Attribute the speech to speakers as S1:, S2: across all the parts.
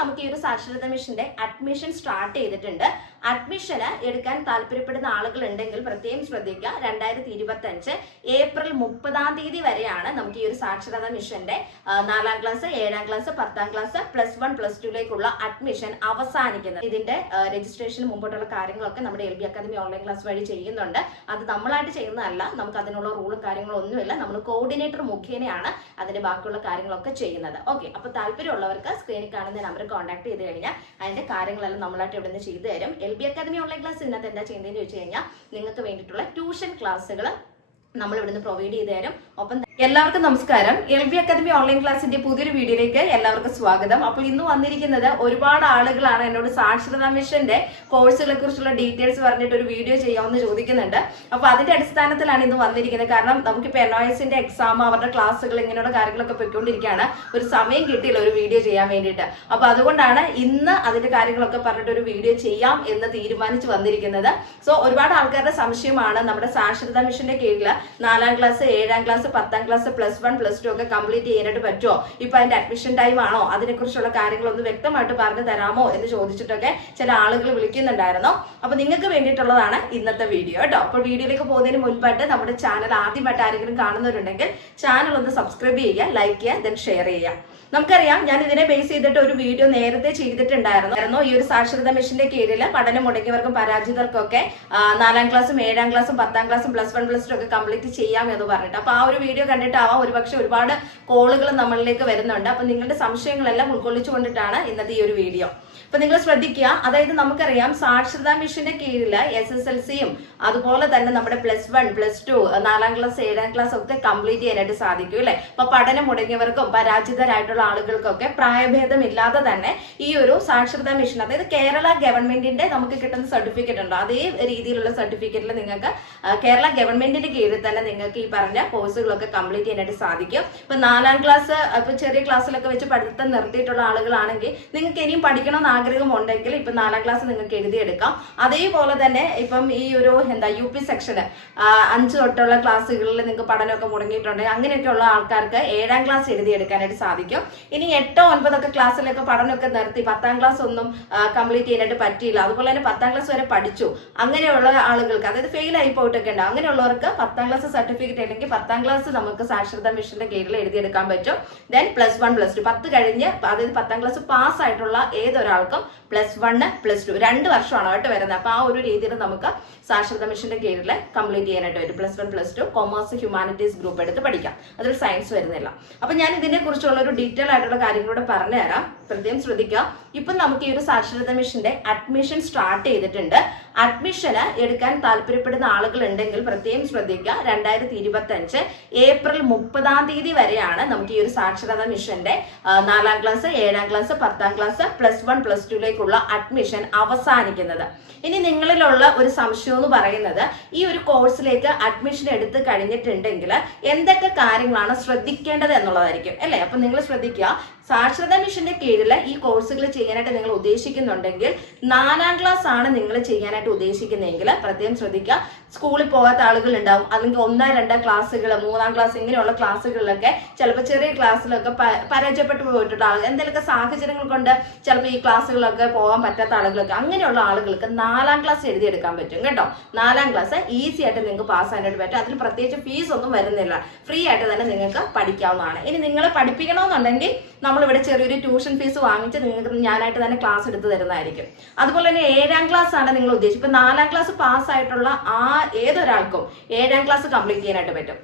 S1: നമുക്ക് ഈ ഒരു സാക്ഷരത മിഷന്റെ അഡ്മിഷൻ സ്റ്റാർട്ട് ചെയ്തിട്ടുണ്ട്. അഡ്മിഷന് എടുക്കാൻ താല്പര്യപ്പെടുന്ന ആളുകൾ ഉണ്ടെങ്കിൽ പ്രത്യേകം ശ്രദ്ധിക്കുക. രണ്ടായിരത്തി ഇരുപത്തി അഞ്ച് ഏപ്രിൽ മുപ്പതാം തീയതി വരെയാണ് നമുക്ക് ഈ ഒരു സാക്ഷരത മിഷന്റെ നാലാം ക്ലാസ് ഏഴാം ക്ലാസ് പത്താം ക്ലാസ് പ്ലസ് വൺ പ്ലസ് ടുയിലേക്കുള്ള അഡ്മിഷൻ അവസാനിക്കുന്നത്. ഇതിന്റെ രജിസ്ട്രേഷന് മുമ്പോട്ടുള്ള കാര്യങ്ങളൊക്കെ നമ്മുടെ L B academy online class വഴി ചെയ്യുന്നുണ്ട്. അത് നമ്മളായിട്ട് ചെയ്യുന്നതല്ല. നമുക്ക് അതിനുള്ള റൂളും കാര്യങ്ങളും ഒന്നുമില്ല. നമ്മൾ കോർഡിനേറ്റർ മുഖേനയാണ് അതിന്റെ ബാക്കിയുള്ള കാര്യങ്ങളൊക്കെ ചെയ്യുന്നത്. ഓക്കെ അപ്പൊ താല്പര്യമുള്ളവർക്ക് സ്ക്രീനിൽ കാണുന്ന നമ്പർ കോൺടാക്ട് ചെയ്ത് കഴിഞ്ഞാൽ അതിന്റെ കാര്യങ്ങളെല്ലാം നമ്മളായിട്ട് ഇവിടെ നിന്ന് ചെയ്തു തരും. L B academy online class ഇന്നത്തെ എന്താ ചെയ്യുന്നതെന്ന് ചോദിച്ചു കഴിഞ്ഞാൽ നിങ്ങൾക്ക് വേണ്ടിയിട്ടുള്ള ട്യൂഷൻ ക്ലാസ്സുകൾ നമ്മൾ ഇവിടുന്ന് പ്രൊവൈഡ് ചെയ്തു തരും. ഒപ്പം എല്ലാവർക്കും നമസ്കാരം. എൽ ബി അക്കാദമി ഓൺലൈൻ ക്ലാസിന്റെ പുതിയൊരു വീഡിയോയിലേക്ക് എല്ലാവർക്കും സ്വാഗതം. അപ്പോൾ ഇന്ന് വന്നിരിക്കുന്നത് ഒരുപാട് ആളുകളാണ് എന്നോട് സാക്ഷരതാ മിഷന്റെ കോഴ്സുകളെ കുറിച്ചുള്ള ഡീറ്റെയിൽസ് പറഞ്ഞിട്ട് ഒരു വീഡിയോ ചെയ്യാമെന്ന് ചോദിക്കുന്നുണ്ട്. അപ്പൊ അതിന്റെ അടിസ്ഥാനത്തിലാണ് ഇന്ന് വന്നിരിക്കുന്നത്. കാരണം നമുക്ക് എൻ ഒ എക്സാം അവരുടെ ക്ലാസ്സുകൾ ഇങ്ങനെയുള്ള കാര്യങ്ങളൊക്കെ പൊയ്ക്കൊണ്ടിരിക്കുകയാണ്. ഒരു സമയം കിട്ടിയില്ല ഒരു വീഡിയോ ചെയ്യാൻ വേണ്ടിയിട്ട്. അപ്പൊ അതുകൊണ്ടാണ് ഇന്ന് അതിന്റെ കാര്യങ്ങളൊക്കെ പറഞ്ഞിട്ട് ഒരു വീഡിയോ ചെയ്യാം എന്ന് തീരുമാനിച്ച് വന്നിരിക്കുന്നത്. സോ ഒരുപാട് ആൾക്കാരുടെ സംശയമാണ് നമ്മുടെ സാക്ഷരതാ മിഷന്റെ കീഴിൽ നാലാം ക്ലാസ് ഏഴാം ക്ലാസ് പത്താം class plus one plus two ഒക്കെ കംപ്ലീറ്റ് ചെയ്യാനായിട്ട് പറ്റുമോ ഇപ്പൊ അതിന്റെ അഡ്മിഷൻ ടൈം ആണോ? അതിനെക്കുറിച്ചുള്ള കാര്യങ്ങളൊന്ന് വ്യക്തമായിട്ട് പറഞ്ഞു തരാമോ എന്ന് ചോദിച്ചിട്ടൊക്കെ ചില ആളുകൾ വിളിക്കുന്നുണ്ടായിരുന്നു. അപ്പൊ നിങ്ങൾക്ക് വേണ്ടിയിട്ടുള്ളതാണ് ഇന്നത്തെ വീഡിയോ കേട്ടോ. അപ്പോൾ വീഡിയോയിലേക്ക് പോകുന്നതിന് മുൻപായിട്ട് നമ്മുടെ ചാനൽ ആദ്യമായിട്ട് ആരെങ്കിലും കാണുന്നവരുണ്ടെങ്കിൽ ചാനൽ ഒന്ന് സബ്സ്ക്രൈബ് ചെയ്യുക ലൈക്ക് ചെയ്യുക ദെൻ ഷെയർ ചെയ്യുക. നമുക്കറിയാം ഞാൻ ഇതിനെ ബേസ് ചെയ്തിട്ട് ഒരു വീഡിയോ നേരത്തെ ചെയ്തിട്ടുണ്ടായിരുന്നു. ഈ ഒരു സാക്ഷരതാ മിഷന്റെ കീഴിൽ പഠനം മുടങ്ങിയവർക്കും പരാജിതർക്കും ഒക്കെ നാലാം ക്ലാസ്സും ഏഴാം ക്ലാസ്സും പത്താം ക്ലാസ്സും പ്ലസ് വൺ പ്ലസ് ടു ഒക്കെ കംപ്ലീറ്റ് ചെയ്യാം എന്ന് പറഞ്ഞിട്ട്. അപ്പൊ ആ ഒരു വീഡിയോ കണ്ടിട്ടാവാം ഒരുപക്ഷെ ഒരുപാട് കോളുകൾ നമ്മളിലേക്ക് വരുന്നുണ്ട്. അപ്പൊ നിങ്ങളുടെ സംശയങ്ങളെല്ലാം ഉൾക്കൊള്ളിച്ചുകൊണ്ടിട്ടാണ് ഇന്നത്തെ ഈ ഒരു വീഡിയോ അപ്പൊ നിങ്ങൾ ശ്രദ്ധിക്കുക. അതായത് നമുക്കറിയാം സാക്ഷരതാ മിഷന്റെ കീഴിൽ എസ് എസ് എൽ സിയും അതുപോലെ തന്നെ നമ്മുടെ പ്ലസ് വൺ പ്ലസ് ടു നാലാം ക്ലാസ് ഏഴാം ക്ലാസ് ഒക്കെ കംപ്ലീറ്റ് ചെയ്യാനായിട്ട് സാധിക്കും അല്ലെ? അപ്പൊ പഠനം മുടങ്ങിയവർക്കും പരാജിതരായിട്ടുള്ള ആളുകൾക്കൊക്കെ പ്രായഭേദമില്ലാതെ തന്നെ ഈ ഒരു സാക്ഷരതാ മിഷൻ അതായത് കേരള ഗവൺമെന്റിന്റെ നമുക്ക് കിട്ടുന്ന സർട്ടിഫിക്കറ്റ് ഉണ്ടോ? അതേ രീതിയിലുള്ള സർട്ടിഫിക്കറ്റിൽ നിങ്ങൾക്ക് കേരള ഗവൺമെന്റിന്റെ കീഴിൽ തന്നെ നിങ്ങൾക്ക് ഈ പറഞ്ഞ കോഴ്സുകളൊക്കെ കംപ്ലീറ്റ് ചെയ്യാനായിട്ട് സാധിക്കും. ഇപ്പൊ നാലാം ക്ലാസ് ഇപ്പൊ ചെറിയ ക്ലാസ്സിലൊക്കെ വെച്ച് പഠിത്തം നിർത്തിയിട്ടുള്ള ആളുകളാണെങ്കിൽ നിങ്ങൾക്ക് ഇനിയും പഠിക്കണമെന്ന് ആഗ്രഹമുണ്ടെങ്കിൽ ഇപ്പൊ നാലാം ക്ലാസ് നിങ്ങൾക്ക് എഴുതിയെടുക്കാം. അതേപോലെ തന്നെ ഇപ്പം ഈ ഒരു എന്താ യു പി സെക്ഷന് അഞ്ച് തൊട്ടുള്ള ക്ലാസ്സുകളിൽ നിങ്ങൾക്ക് പഠനമൊക്കെ മുടങ്ങിയിട്ടുണ്ടെങ്കിൽ അങ്ങനെയൊക്കെയുള്ള ആൾക്കാർക്ക് ഏഴാം ക്ലാസ് എഴുതിയെടുക്കാനായിട്ട് സാധിക്കും. ഇനി എട്ടോ ഒൻപതൊക്കെ ക്ലാസ്സിലൊക്കെ പഠനമൊക്കെ നിർത്തി പത്താം ക്ലാസ് ഒന്നും കംപ്ലീറ്റ് ചെയ്യാനായിട്ട് പറ്റിയില്ല. അതുപോലെ തന്നെ പത്താം ക്ലാസ് വരെ പഠിച്ചു. അങ്ങനെയുള്ള ആളുകൾക്ക് അതായത് ഫെയിൽ ആയി പോയിട്ടൊക്കെ ഉണ്ട്. അങ്ങനെയുള്ളവർക്ക് പത്താം ക്ലാസ് സർട്ടിഫിക്കറ്റ് അല്ലെങ്കിൽ പത്താം ക്ലാസ് നമുക്ക് സാക്ഷരതാ മിഷന്റെ കീഴിൽ എഴുതിയെടുക്കാൻ പറ്റും. Then plus one plus two പത്ത് കഴിഞ്ഞ് അതായത് പത്താം ക്ലാസ് പാസ് ആയിട്ടുള്ള ഏതൊരാൾക്കും പ്ലസ് വണ്ണ് പ്ലസ് ടു രണ്ട് വർഷമാണ് കേട്ടോ വരുന്നത്. അപ്പൊ ആ ഒരു രീതിയിൽ നമുക്ക് സാക്ഷരത മിഷന്റെ കീഴിൽ കംപ്ലീറ്റ് ചെയ്യാനായിട്ട് വരും plus one plus two commerce humanities group എടുത്ത് പഠിക്കാം. അതിൽ സയൻസ് വരുന്നില്ല. അപ്പൊ ഞാൻ ഇതിനെ കുറിച്ചുള്ള ഒരു ഡീറ്റെയിൽ ആയിട്ടുള്ള കാര്യങ്ങളൂടെ പറഞ്ഞുതരാം. പ്രത്യേകം ശ്രദ്ധിക്കുക. ഇപ്പൊ നമുക്ക് ഈ ഒരു സാക്ഷരത മിഷന്റെ അഡ്മിഷൻ സ്റ്റാർട്ട് ചെയ്തിട്ടുണ്ട്. അഡ്മിഷന് എടുക്കാൻ താല്പര്യപ്പെടുന്ന ആളുകൾ ഉണ്ടെങ്കിൽ പ്രത്യേകം ശ്രദ്ധിക്കുക. രണ്ടായിരത്തി ഇരുപത്തി അഞ്ച് ഏപ്രിൽ മുപ്പതാം തീയതി വരെയാണ് നമുക്ക് ഈ ഒരു സാക്ഷരത മിഷന്റെ നാലാം ക്ലാസ് ഏഴാം ക്ലാസ് പത്താം ക്ലാസ് പ്ലസ് വൺ പ്ലസ് ടുയിലേക്കുള്ള അഡ്മിഷൻ അവസാനിക്കുന്നത്. ഇനി നിങ്ങളിലുള്ള ഒരു സംശയം എന്ന് പറയുന്നത് ഈ ഒരു കോഴ്സിലേക്ക് അഡ്മിഷൻ എടുത്ത് കഴിഞ്ഞിട്ടുണ്ടെങ്കിൽ എന്തൊക്കെ കാര്യങ്ങളാണ് ശ്രദ്ധിക്കേണ്ടത് എന്നുള്ളതായിരിക്കും. അല്ലേ? അപ്പൊ നിങ്ങൾ ശ്രദ്ധിക്കുക സാക്ഷരതാ മിഷന്റെ കീഴിൽ ഈ കോഴ്സുകൾ ചെയ്യാനായിട്ട് നിങ്ങൾ ഉദ്ദേശിക്കുന്നുണ്ടെങ്കിൽ നാലാം ക്ലാസ് ആണ് നിങ്ങൾ ചെയ്യാനായിട്ട് ഉദ്ദേശിക്കുന്നതെങ്കിൽ പ്രത്യേകം ശ്രദ്ധിക്കുക. സ്കൂളിൽ പോകാത്ത ആളുകൾ ഉണ്ടാവും. അല്ലെങ്കിൽ ഒന്നോ രണ്ടോ ക്ലാസ്സുകൾ മൂന്നാം ക്ലാസ് ഇങ്ങനെയുള്ള ക്ലാസ്സുകളിലൊക്കെ ചിലപ്പോൾ ചെറിയ ക്ലാസ്സിലൊക്കെ പരാജയപ്പെട്ടു പോയിട്ടുള്ള ആളുകൾ എന്തെങ്കിലുമൊക്കെ സാഹചര്യങ്ങൾ കൊണ്ട് ചിലപ്പോൾ ഈ ക്ലാസ്സുകളൊക്കെ പോകാൻ പറ്റാത്ത ആളുകളൊക്കെ അങ്ങനെയുള്ള ആളുകൾക്ക് നാലാം ക്ലാസ് എഴുതിയെടുക്കാൻ പറ്റും കേട്ടോ. നാലാം ക്ലാസ് ഈസി ആയിട്ട് നിങ്ങൾക്ക് പാസ് ആനായിട്ട് പറ്റും. അതിൽ പ്രത്യേകിച്ച് ഫീസ് ഒന്നും വരുന്നില്ല. ഫ്രീ ആയിട്ട് തന്നെ നിങ്ങൾക്ക് പഠിക്കാവുന്നതാണ്. ഇനി നിങ്ങൾ പഠിപ്പിക്കണമെന്നുണ്ടെങ്കിൽ നമ്മളിവിടെ ചെറിയൊരു ട്യൂഷൻ ഫീസ് വാങ്ങിച്ച് നിങ്ങൾക്ക് ഞാനായിട്ട് തന്നെ ക്ലാസ് എടുത്ത് തരുന്നതായിരിക്കും. അതുപോലെ തന്നെ ഏഴാം ക്ലാസ് ആണ് നിങ്ങൾ ഉദ്ദേശിച്ചത്. ഇപ്പൊ നാലാം ക്ലാസ് പാസ് ആയിട്ടുള്ള ആ ഏതൊരാൾക്കും ഏഴാം ക്ലാസ് കംപ്ലീറ്റ് ചെയ്യാനായിട്ട് പറ്റും.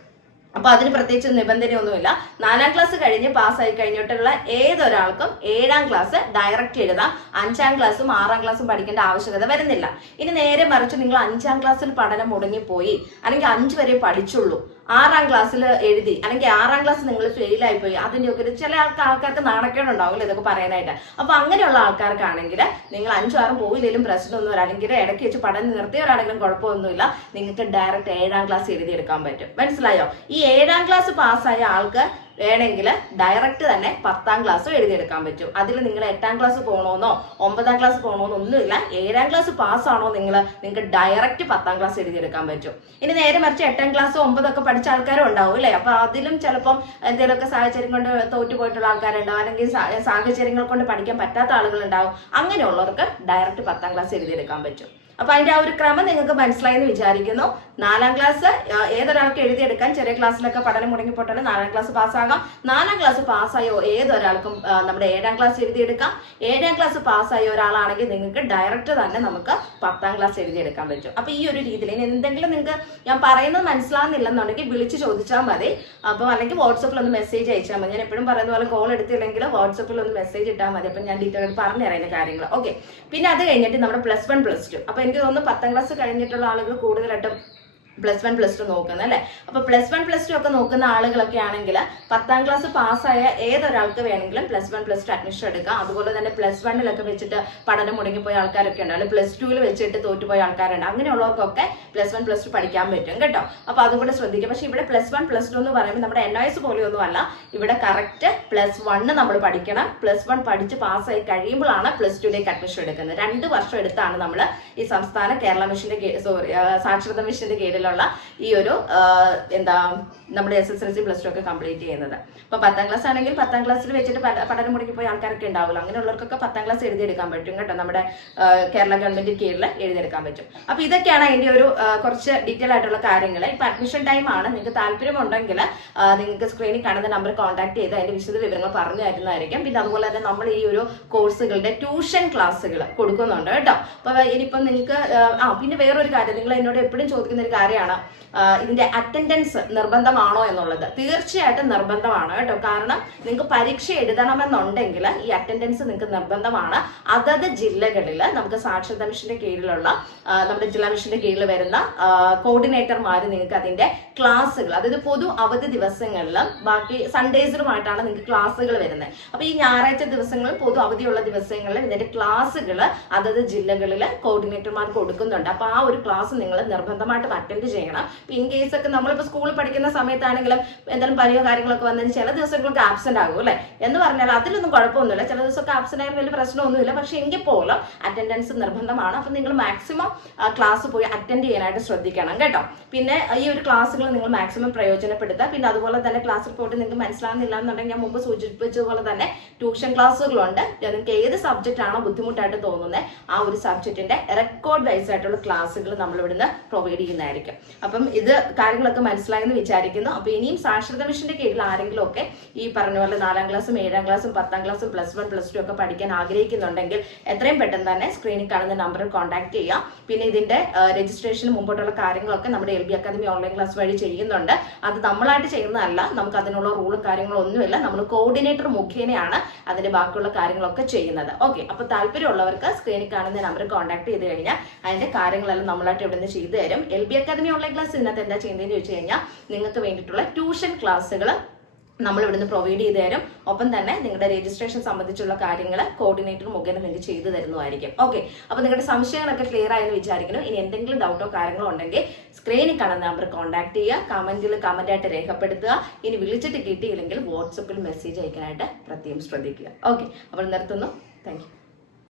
S1: അപ്പൊ അതിന് പ്രത്യേകിച്ച് നിബന്ധനയൊന്നുമില്ല. നാലാം ക്ലാസ് കഴിഞ്ഞ് പാസ്സായി കഴിഞ്ഞിട്ടുള്ള ഏതൊരാൾക്കും ഏഴാം ക്ലാസ് ഡയറക്റ്റ് എഴുതാം. അഞ്ചാം ക്ലാസ്സും ആറാം ക്ലാസ്സും പഠിക്കേണ്ട ആവശ്യകത വരുന്നില്ല. ഇനി നേരെ മറിച്ച് നിങ്ങൾ അഞ്ചാം ക്ലാസ്സിൽ പഠനം മുടങ്ങിപ്പോയി. അല്ലെങ്കിൽ അഞ്ച് വരെ പഠിച്ചുള്ളൂ. ആറാം ക്ലാസ്സിൽ എഴുതി അല്ലെങ്കിൽ ആറാം ക്ലാസ് നിങ്ങൾ ഫെയിലായി പോയി അതിന്റെയൊക്കെ ഒരു ചില ആൾക്ക് ആൾക്കാർക്ക് നാണക്കേടുണ്ടാവില്ല ഇതൊക്കെ പറയാനായിട്ട്. അപ്പൊ അങ്ങനെയുള്ള ആൾക്കാർക്കാണെങ്കിൽ നിങ്ങൾ അഞ്ചും ആറും പോയില്ലെങ്കിലും പ്രശ്നമൊന്നുമില്ല. അല്ലെങ്കിൽ ഇടയ്ക്ക് വെച്ച് പഠനം നിർത്തിയവരാണെങ്കിലും കുഴപ്പമൊന്നുമില്ല. നിങ്ങൾക്ക് ഡയറക്റ്റ് ഏഴാം ക്ലാസ് എഴുതിയെടുക്കാൻ പറ്റും. മനസ്സിലായോ? ഈ ഏഴാം ക്ലാസ് പാസ്സായ ആൾക്ക് വേണമെങ്കിൽ ഡയറക്റ്റ് തന്നെ പത്താം ക്ലാസ് എഴുതിയെടുക്കാൻ പറ്റും. അതിൽ നിങ്ങൾ എട്ടാം ക്ലാസ് പോകണമെന്നോ ഒമ്പതാം ക്ലാസ് പോകണമെന്നോ ഒന്നുമില്ല ഏഴാം ക്ലാസ് പാസ്സാണോ നിങ്ങൾ നിങ്ങൾക്ക് ഡയറക്റ്റ് പത്താം ക്ലാസ് എഴുതിയെടുക്കാൻ പറ്റും. ഇനി നേരെ മറിച്ച് എട്ടാം ക്ലാസ് ഒമ്പതൊക്കെ പഠിച്ച ആൾക്കാരും ഉണ്ടാവും അല്ലേ? അപ്പൊ അതിലും ചിലപ്പം എന്തെങ്കിലുമൊക്കെ സാഹചര്യം കൊണ്ട് തോറ്റു പോയിട്ടുള്ള ആൾക്കാരുണ്ടാവും അല്ലെങ്കിൽ സാഹചര്യങ്ങൾ കൊണ്ട് പഠിക്കാൻ പറ്റാത്ത ആളുകളുണ്ടാവും. അങ്ങനെയുള്ളവർക്ക് ഡയറക്റ്റ് പത്താം ക്ലാസ് എഴുതിയെടുക്കാൻ പറ്റും. അപ്പൊ അതിന്റെ ആ ഒരു ക്രമം നിങ്ങൾക്ക് മനസ്സിലായി എന്ന് വിചാരിക്കുന്നു. നാലാം ക്ലാസ് ഏതൊരാൾക്ക് എഴുതിയെടുക്കാൻ ചെറിയ ക്ലാസ്സിലൊക്കെ പഠനം മുടങ്ങിപ്പോട്ടാണ് നാലാം ക്ലാസ് പാസ്സാകാം. നാലാം ക്ലാസ് പാസ്സായോ ഏതൊരാൾക്കും നമ്മുടെ ഏഴാം ക്ലാസ് എഴുതിയെടുക്കാം. ഏഴാം ക്ലാസ് പാസ്സായ ഒരാളാണെങ്കിൽ നിങ്ങൾക്ക് ഡയറക്റ്റ് തന്നെ നമുക്ക് പത്താം ക്ലാസ് എഴുതിയെടുക്കാൻ പറ്റും. അപ്പൊ ഈ ഒരു രീതിയിൽ ഇനി എന്തെങ്കിലും നിങ്ങൾക്ക് ഞാൻ പറയുന്നത് മനസ്സിലാകുന്നില്ലെന്നുണ്ടെങ്കിൽ വിളിച്ച് ചോദിച്ചാൽ മതി. അപ്പോൾ അല്ലെങ്കിൽ വാട്സപ്പിൽ ഒന്ന് മെസ്സേജ് അയച്ചാൽ മതി. ഞാൻ എപ്പോഴും പറയുന്ന പോലെ കോൾ എടുത്തില്ലെങ്കിൽ വാട്സപ്പിൽ ഒന്ന് മെസ്സേജ് ഇട്ടാൽ മതി. അപ്പം ഞാൻ ഡീറ്റെയിൽ പറഞ്ഞു പറഞ്ഞുതരാം കാര്യങ്ങൾ ഓക്കെ പിന്നെ അത് കഴിഞ്ഞിട്ട് നമ്മുടെ പ്ലസ് വൺ പ്ലസ് ടു അപ്പോൾ എനിക്ക് തോന്നുന്നു പത്താം ക്ലാസ് കഴിഞ്ഞിട്ടുള്ള ആളുകൾ കൂടുതലായിട്ടും പ്ലസ് വൺ പ്ലസ് ടു നോക്കുന്നത് അല്ലേ? അപ്പൊ പ്ലസ് വൺ പ്ലസ് ടു ഒക്കെ നോക്കുന്ന ആളുകളൊക്കെ ആണെങ്കിൽ പത്താം ക്ലാസ് പാസ്സായ ഏതൊരാൾക്ക് വേണമെങ്കിലും plus one plus two admission എടുക്കാം. അതുപോലെ തന്നെ പ്ലസ് വണ്ണിലൊക്കെ വെച്ചിട്ട് പഠനം മുടങ്ങിപ്പോയ ആൾക്കാരൊക്കെ ഉണ്ട്. അല്ലെങ്കിൽ പ്ലസ് ടുവിൽ വെച്ചിട്ട് തോറ്റുപോയ ആൾക്കാരുണ്ട്. അങ്ങനെയുള്ളവർക്കൊക്കെ പ്ലസ് വൺ പ്ലസ് ടു പഠിക്കാൻ പറ്റും കേട്ടോ. അപ്പൊ അതുകൂടെ ശ്രദ്ധിക്കുക. പക്ഷെ ഇവിടെ പ്ലസ് വൺ പ്ലസ് ടു എന്ന് പറയുമ്പോൾ നമ്മുടെ എൻ എസ് പോലെയൊന്നും അല്ല ഇവിടെ കറക്റ്റ് പ്ലസ് വണ്ണ് നമ്മൾ പഠിക്കണം. പ്ലസ് വൺ പഠിച്ച് പാസ്സായി കഴിയുമ്പോഴാണ് പ്ലസ് ടുവിലേക്ക് അഡ്മിഷൻ എടുക്കുന്നത്. രണ്ട് വർഷം എടുത്താണ് നമ്മൾ ഈ സംസ്ഥാന കേരള മിഷന്റെ സോറി സാക്ഷരത മിഷന്റെ കീഴിലുള്ള ഈ ഒരു എന്താ നമ്മുടെ S S L C plus two ഒക്കെ കംപ്ലീറ്റ് ചെയ്യുന്നത്. അപ്പൊ പത്താം ക്ലാസ് ആണെങ്കിൽ പത്താം ക്ലാസ്സിൽ വെച്ചിട്ട് പഠനം മുടക്കി പോയ ആൾക്കാരൊക്കെ ഉണ്ടാവില്ല അങ്ങനെയുള്ളവർക്കൊക്കെ പത്താം ക്ലാസ് എഴുതിയെടുക്കാൻ പറ്റും കേട്ടോ. നമ്മുടെ കേരള ഗവൺമെന്റ് കീഴിൽ എഴുതിയെടുക്കാൻ പറ്റും. അപ്പൊ ഇതൊക്കെയാണ് അതിന്റെ ഒരു കുറച്ച് ഡീറ്റെയിൽ ആയിട്ടുള്ള കാര്യങ്ങൾ ഇപ്പൊ അഡ്മിഷൻ ടൈം ആണ്. നിങ്ങൾക്ക് താല്പര്യമുണ്ടെങ്കിൽ നിങ്ങൾക്ക് സ്ക്രീനിൽ കാണുന്ന നമ്പർ കോൺടാക്ട് ചെയ്ത് അതിന്റെ വിശദ വിവരങ്ങൾ പറഞ്ഞു തരുന്നതായിരിക്കും. പിന്നെ അതുപോലെ തന്നെ നമ്മൾ ഈ ഒരു കോഴ്സുകളുടെ ട്യൂഷൻ ക്ലാസ്സുകൾ കൊടുക്കുന്നുണ്ട് കേട്ടോ. അപ്പൊ ഇനിയിപ്പം നിങ്ങൾക്ക് ആ പിന്നെ വേറൊരു കാര്യം. നിങ്ങൾ എന്നോട് എപ്പോഴും ചോദിക്കുന്ന ഒരു കാര്യമാണ് ഇതിന്റെ അറ്റൻഡൻസ് നിർബന്ധമാണോ എന്നുള്ളത്. തീർച്ചയായിട്ടും നിർബന്ധമാണ് കേട്ടോ. കാരണം നിങ്ങൾക്ക് പരീക്ഷ എഴുതണമെന്നുണ്ടെങ്കിൽ ഈ അറ്റൻഡൻസ് നിങ്ങൾക്ക് നിർബന്ധമാണ്. അതത് ജില്ലകളിൽ നമുക്ക് സാക്ഷരതാ മിഷന്റെ കീഴിലുള്ള നമ്മുടെ ജില്ലാ മിഷന്റെ കീഴിൽ വരുന്ന കോർഡിനേറ്റർമാർ നിങ്ങൾക്ക് അതിന്റെ ക്ലാസ്സുകൾ അതായത് പൊതു അവധി ദിവസങ്ങളിലും ബാക്കി സൺഡേസിലുമായിട്ടാണ് നിങ്ങൾക്ക് ക്ലാസ്സുകൾ വരുന്നത്. അപ്പൊ ഈ ഞായറാഴ്ച ദിവസങ്ങളിൽ പൊതു അവധിയുള്ള ദിവസങ്ങളിൽ ഇതിന്റെ ക്ലാസ്സുകൾ അതത് ജില്ലകളിൽ കോർഡിനേറ്റർമാർ കൊടുക്കുന്നുണ്ട്. അപ്പൊ ആ ഒരു ക്ലാസ് നിങ്ങൾ നിർബന്ധമായിട്ടും അറ്റൻഡ് ചെയ്യണം. ഇൻ കേസ് ഒക്കെ നമ്മളിപ്പോൾ സ്കൂളിൽ പഠിക്കുന്ന സമയത്താണെങ്കിലും എന്തെങ്കിലും പനിയോ കാര്യങ്ങളൊക്കെ വന്നതിന് ചില ദിവസങ്ങളൊക്കെ ആബ്സെന്റ് ആകും അല്ലെ? എന്ന് പറഞ്ഞാൽ അതിലൊന്നും കുഴപ്പമൊന്നുമില്ല. ചില ദിവസമൊക്കെ ആബ്സെന്റ് ആയാലും വലിയ പ്രശ്നമൊന്നുമില്ല. പക്ഷെ എങ്കിൽ പോലും അറ്റൻഡൻസ് നിർബന്ധമാണ്. അപ്പൊ നിങ്ങൾ മാക്സിമം ക്ലാസ് പോയി അറ്റൻഡ് ചെയ്യാനായിട്ട് ശ്രദ്ധിക്കണം കേട്ടോ. പിന്നെ ഈ ഒരു ക്ലാസ്സുകൾ നിങ്ങൾ മാക്സിമം പ്രയോജനപ്പെടുത്തുക. പിന്നെ അതുപോലെ തന്നെ ക്ലാസ് റിപ്പോർട്ട് നിങ്ങൾക്ക് മനസ്സിലാകുന്നില്ല എന്നുണ്ടെങ്കിൽ ഞാൻ മുമ്പ് സൂചിപ്പിച്ചതുപോലെ തന്നെ ട്യൂഷൻ ക്ലാസ്സുകളുണ്ട് നിങ്ങൾക്ക് ഏത് സബ്ജക്റ്റ് ആണോ ബുദ്ധിമുട്ടായിട്ട് തോന്നുന്നത് ആ ഒരു സബ്ജക്റ്റിന്റെ റെക്കോർഡ് വൈസ് ആയിട്ടുള്ള ക്ലാസ്സുകൾ നമ്മൾ ഇവിടുന്ന് പ്രൊവൈഡ് ചെയ്യുന്നതായിരിക്കും. അപ്പം ഇത് കാര്യങ്ങളൊക്കെ മനസ്സിലായെന്ന് വിചാരിക്കുന്നു. അപ്പൊ ഇനിയും സാക്ഷരത മിഷന്റെ കീഴിൽ ആരെങ്കിലും ഒക്കെ ഈ പറഞ്ഞ പോലെ നാലാം ക്ലാസ്സും ഏഴാം ക്ലാസ്സും പത്താം ക്ലാസ്സും പ്ലസ് വൺ പ്ലസ് ടു ഒക്കെ പഠിക്കാൻ ആഗ്രഹിക്കുന്നുണ്ടെങ്കിൽ എത്രയും പെട്ടെന്ന് തന്നെ സ്ക്രീനിൽ കാണുന്ന നമ്പർ കോൺടാക്ട് ചെയ്യാം പിന്നെ ഇതിന്റെ രജിസ്ട്രേഷന് മുമ്പോട്ടുള്ള കാര്യങ്ങളൊക്കെ നമ്മുടെ L B academy online class വഴി ചെയ്യുന്നുണ്ട്. അത് നമ്മളായിട്ട് ചെയ്യുന്നതല്ല. നമുക്ക് അതിനുള്ള റൂളും കാര്യങ്ങളും ഒന്നുമില്ല. നമ്മൾ കോർഡിനേറ്റർ മുഖേനയാണ് അതിന്റെ ബാക്കിയുള്ള കാര്യങ്ങളൊക്കെ ചെയ്യുന്നത്. ഓക്കെ അപ്പൊ താല്പര്യമുള്ളവർക്ക് സ്ക്രീനിൽ കാണുന്ന നമ്പർ കോൺടാക്ട് ചെയ്ത് കഴിഞ്ഞാൽ അതിന്റെ കാര്യങ്ങളെല്ലാം നമ്മളായിട്ട് ഇവിടെ നിന്ന് ചെയ്തു തരും. L B academy online class ഇതിനകത്ത് എന്താ ചെയ്യുന്നതെന്ന് ചോദിച്ചു കഴിഞ്ഞാൽ നിങ്ങൾക്ക് വേണ്ടിയിട്ടുള്ള ട്യൂഷൻ ക്ലാസ്സുകൾ നമ്മൾ ഇവിടുന്ന് പ്രൊവൈഡ് ചെയ്തു തരും. ഒപ്പം തന്നെ നിങ്ങളുടെ രജിസ്ട്രേഷൻ സംബന്ധിച്ചുള്ള കാര്യങ്ങൾ കോർഡിനേറ്റർ മുഖേന നിങ്ങൾക്ക് ചെയ്തു തരുന്നതായിരിക്കും. ഓക്കെ അപ്പോൾ നിങ്ങളുടെ സംശയങ്ങളൊക്കെ ക്ലിയർ ആയെന്ന് വിചാരിക്കുന്നു. ഇനി എന്തെങ്കിലും ഡൗട്ടോ കാര്യങ്ങളോ ഉണ്ടെങ്കിൽ സ്ക്രീനിൽ കാണുന്ന നമ്പർ കോൺടാക്ട് ചെയ്യുക. കമന്റിൽ കമന്റ് ആയിട്ട് രേഖപ്പെടുത്തുക. ഇനി വിളിച്ചിട്ട് കിട്ടിയില്ലെങ്കിൽ വാട്സപ്പിൽ മെസ്സേജ് അയക്കാനായിട്ട് പ്രത്യേകം ശ്രദ്ധിക്കുക. ഓക്കെ അപ്പോൾ നിർത്തുന്നു. താങ്ക്